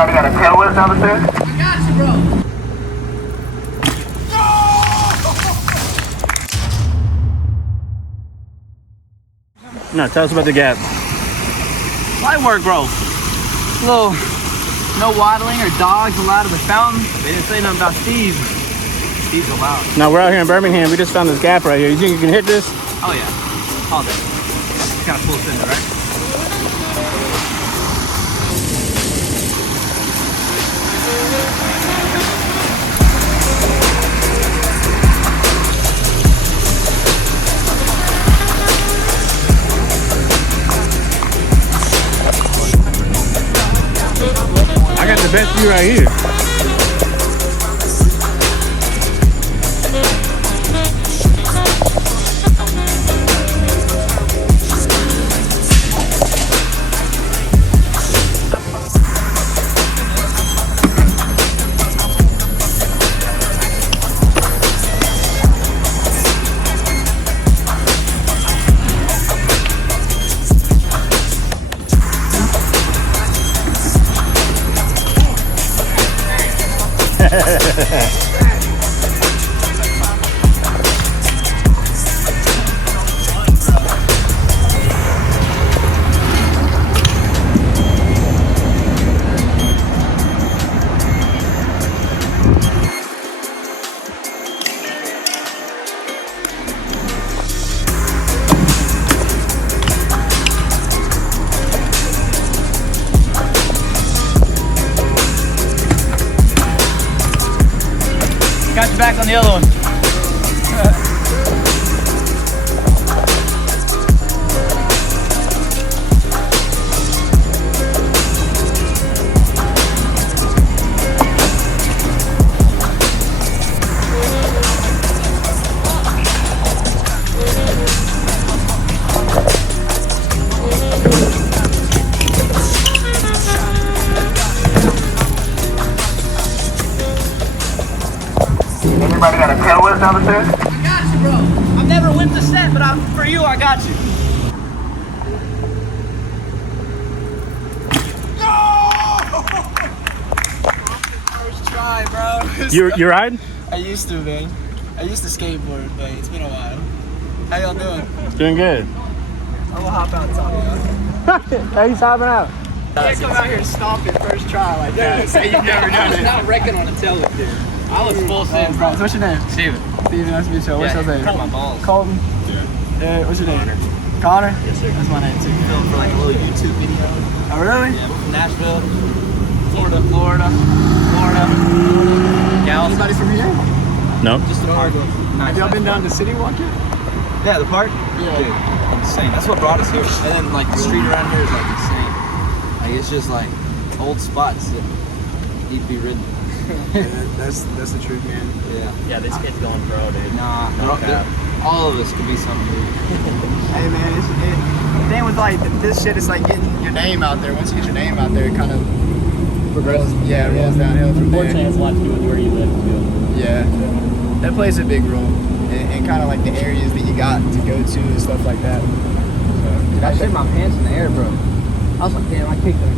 Anybody got a tail whip down the stairs? I got you, bro. No, tell us about the gap. Light work, bro. Little, no waddling or dogs allowed at the fountain. They didn't say nothing about Steve. Steve's allowed. Now we're out here in Birmingham. We just found this gap right here. You think you can hit this? Oh yeah, all day. It's kind of full cinder, right? I got the best view right here. Got your back on the other one. Anybody got a tail whip down the stairs? I got you, bro. I've never whipped a set, but for you, I got you. First try, bro. You ride? I used to, man. I used to skateboard, but it's been a while. How y'all doing? Doing good. I'm gonna hop out and talk to you. Hey, he's hopping out. You can't come out here and stomp it first try like that. Say you've never done it. Not wrecking on a tail whip, dude. I was full send, bro. What's your name? Steven. Steven, nice to meet you. What's your name? Cut my balls. Colton. Yeah. What's your name? Connor. Yes, sir. That's my name too. Filmed for like a little YouTube video. Oh really? Yeah, we're from Nashville, Florida. Gals. Anybody from here? No. Just the park. Have y'all been down to City Walk yet? Yeah, the park? Yeah. Dude, insane. That's what brought us here. And then like the street around here is like insane. Like it's just like old spots that need to be ridden. That's the truth, man. Yeah. Yeah, this kid's going pro, dude. Nah, No cap. all of us could be something. Hey man, the thing with like this shit is like getting your name out there. Once you get your name out there, it kind of progresses. Yeah, it rolls downhill from there. Unfortunately, has a lot to do with where you live, too. Yeah, that plays a big role in kind of like the areas that you got to go to and stuff like that. Dude, I shit my pants in the air, bro. I was like, damn, I kicked it.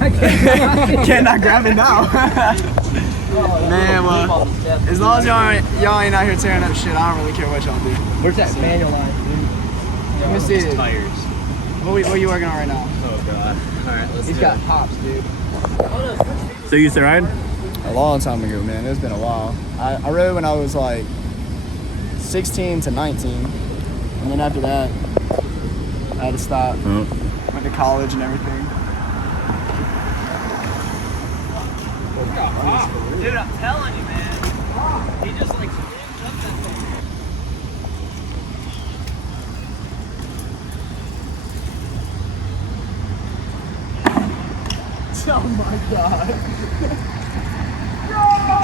I cannot. Can't not grab it now. Man, well, as long as y'all ain't out here tearing up shit, I don't really care what y'all do. Where's that manual line, dude? Let me see it. Tires. What are you working on right now? Oh, God. All right, let's He's do got it. pops, dude. So you used to ride? A long time ago, man. It's been a while. I rode when I was like 16 to 19, and then after that, I had to stop. Oh. Went to college and everything. Dude, I'm telling you, man. He just like jumped that thing. Oh my god.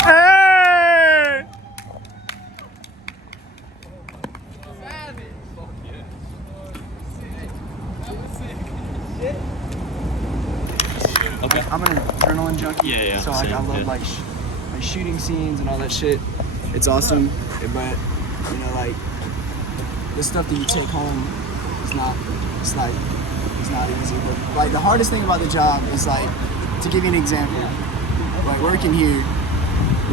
Hey! Okay. I'm an adrenaline junkie. Yeah, So like same, I love yeah. like shooting scenes and all that shit. It's awesome, but you know like the stuff that you take home is not easy. But like the hardest thing about the job is like to give you an example, like working here,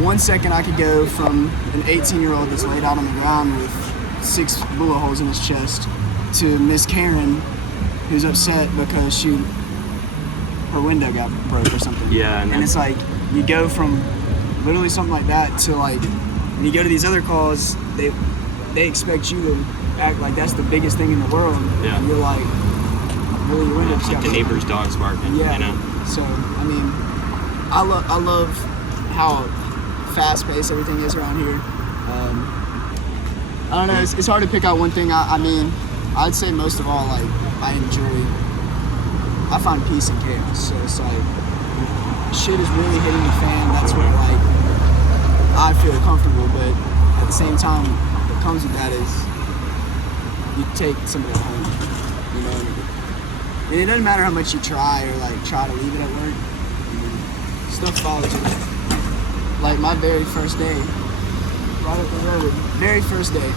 1 second I could go from an 18-year-old that's laid out on the ground with 6 bullet holes in his chest to Miss Karen, who's upset because her window got broke or something. Yeah, and it's like you go from literally something like that to like when you go to these other calls, they expect you to act like that's the biggest thing in the world. Yeah. And you're like, really, your window just Like got the broken. neighbor's dog's barking. Yeah. You know. So I mean, I love how fast-paced everything is around here. I don't know. It's hard to pick out one thing. I mean, I'd say most of all, like I find peace in chaos. So it's like shit is really hitting the fan. That's where like I feel comfortable. But at the same time, what comes with that is you take some of it home. You know. And it doesn't matter how much you try or like try to leave it at work. I mean, stuff follows you. Like my very first day, right up the road, very first day.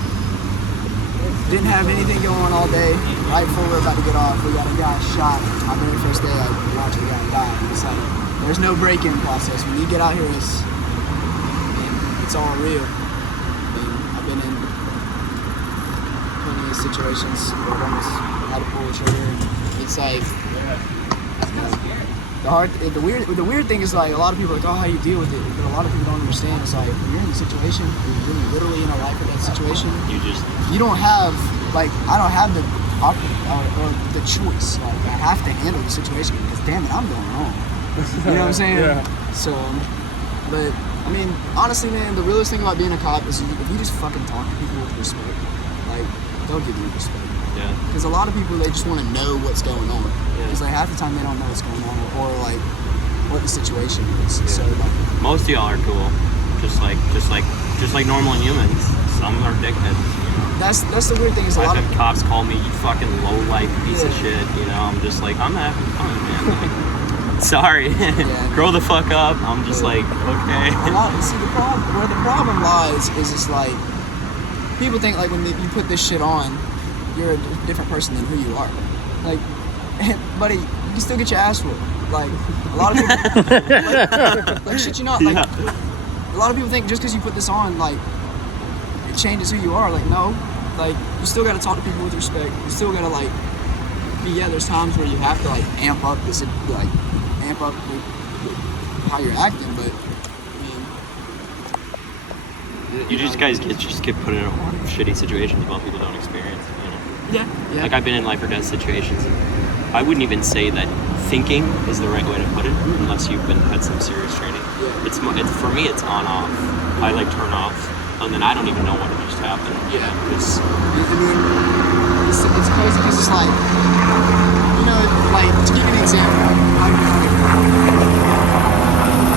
Didn't have anything going on all day. Right before we were about to get off, we got a guy shot. My very first day, I watched a guy die. It's like there's no break-in process. When you get out here, it's all real. I mean, I've been in plenty of situations where I've almost had to pull the trigger. And it's like the weird thing is like a lot of people are like, oh, how you deal with it? But a lot of people don't understand. It's like when you're in the situation, you're literally in a life of that situation. You don't have like I don't have the or the choice. Like I have to handle the situation because damn it, I'm going wrong. You know what I'm saying? Yeah. So, but I mean, honestly, man, the realest thing about being a cop is if you just fucking talk to people with respect, like they'll give you respect. Yeah. Because a lot of people, they just want to know what's going on. Because like half the time they don't know what's going on or like what the situation is. So like, Most of y'all are cool, just like normal humans. Some are dickheads. that's the weird thing is a I've lot of had cops call me you fucking low life piece of shit. You know, I'm just like I'm having fun, man. Like, sorry, grow the fuck up. I'm just like okay. see where the problem lies is it's like people think like when you put this shit on, you're a different person than who you are. Like, buddy, you can still get your ass whooped. Like a lot of people, like shit, you know, like a lot of people think just because you put this on, like it changes who you are. Like no, like you still got to talk to people with respect. You still got to like, there's times where you have to like amp up how you're acting, but I mean, You guys get put in a lot of shitty situations most people don't experience. You know. yeah. Like I've been in life or death situations, and I wouldn't even say that thinking is the right way to put it unless you've had some serious training. Yeah. It's for me, it's on off. I like turn off, and then I don't even know what just happened. Yeah. It's, I mean, it's crazy because it's like, you know, like to give you an example,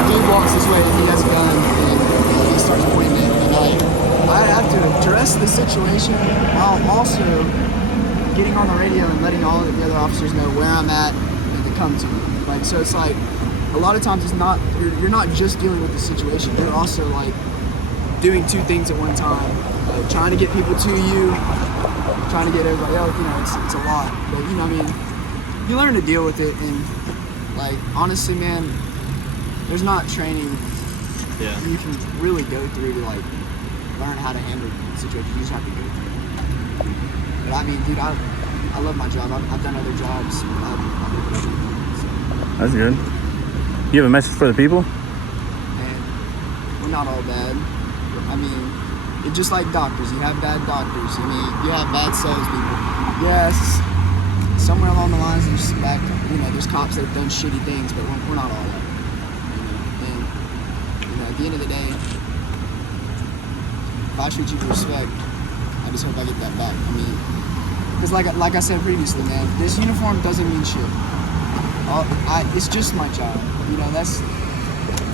dude walks this way and he has a gun and he starts pointing it, and I have to address the situation while also getting on the radio and letting all the other officers know where I'm at and to come to me. Like, so it's like a lot of times it's not you're not just dealing with the situation. You're also like doing two things at one time, like trying to get people to you, trying to get everybody else. You know, it's a lot, but you know, I mean, you learn to deal with it, and like honestly, man, there's not training you can really go through to like learn how to handle situations. You just have to go through it. But I mean, dude, I love my job. I've done other jobs. That's good. You have a message for the people? And we're not all bad. I mean, it's just like doctors. You have bad doctors. I mean, you have bad salespeople. Yes, somewhere along the lines, there's bad. You know, there's cops that have done shitty things, but we're not all that. And you know, at the end of the day, if I treat you with respect, I just hope I get that back. I mean, because like I said previously, man, this uniform doesn't mean shit. It's just my job. You know, that's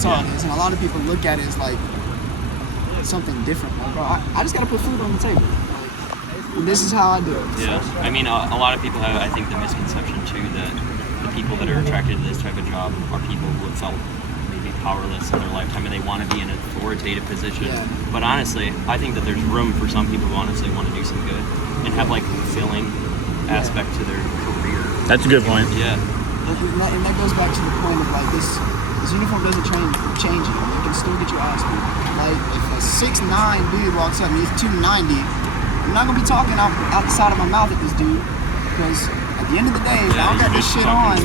all it is. And a lot of people look at it as like something different. Like, bro, I just gotta put food on the table. Like, this is how I do it. Yeah. I mean, a lot of people have, I think, the misconception too that the people that are attracted to this type of job are people who have felt maybe powerless in their lifetime and they want to be in an authoritative position. Yeah. But honestly, I think that there's room for some people who honestly want to do some good and have like fulfilling aspect to their career. That's a good point. Yeah. and that goes back to the point of like this uniform doesn't change you. You can still get your ass beat. Like if a 6'9" dude walks up and he's 290, I'm not gonna be talking out the side of my mouth at this dude because at the end of the day, if I don't got this shit on,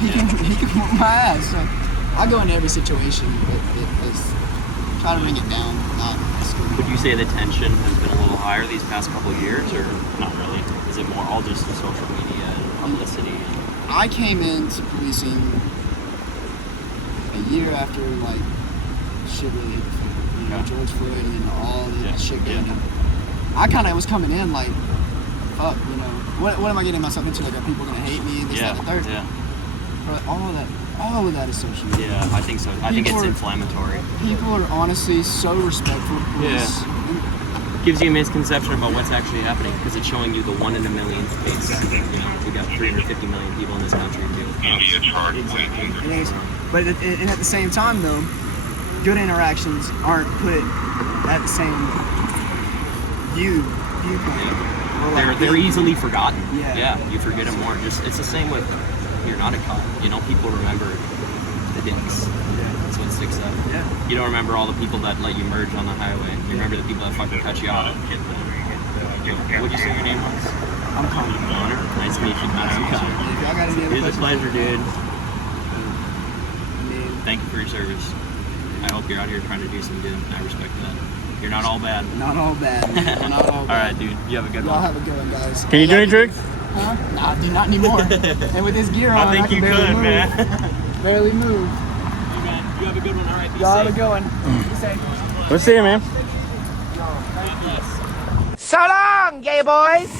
he can whoop my ass. So I go into every situation, but try to bring it down, not escalate. Would you say the tension has been a little higher these past couple of years, or not really? Is it more all just the social media and publicity? I came into policing a year after like shit really hit the fan. You know, George Floyd and then all the shit going on. I kind of was coming in like, fuck, you know, what am I getting myself into? Like, are people gonna hate me? This, that, and the third. Yeah. But all of that is social media. Yeah, I think so. I think it's inflammatory. People are honestly so respectful of police. Gives you a misconception about what's actually happening because it's showing you the 1 in a million case. You know, we got 350 million people in this country who deal with cops. But and at the same time, though, good interactions aren't put at the same viewpoint. They're easily forgotten. Yeah. You forget them more. It's the same with you're not a cop. You know, people remember the dicks. That's what sticks up. Yeah. You don't remember all the people that let you merge on the highway. You remember the people that fucking cut you off. What'd you say your name was? I'm Connor. Connor. Nice to meet you. Nice to meet you. If y'all got any other It was a questions, pleasure, dude. I mean, Thank you for your service. I hope you're out here trying to do some good. I respect that. You're not all bad. not all bad. Not all bad. All right, dude. You have a good Y'all one. have a good one, guys. Can you do any tricks? Huh? Nah, dude, not anymore. And with this gear on, I think can you barely could, move. man. Barely move. Hey, man. You have a good one. All right. Be Y'all have a safe. good one. Be safe. Let's see you, man. So long, gay boys.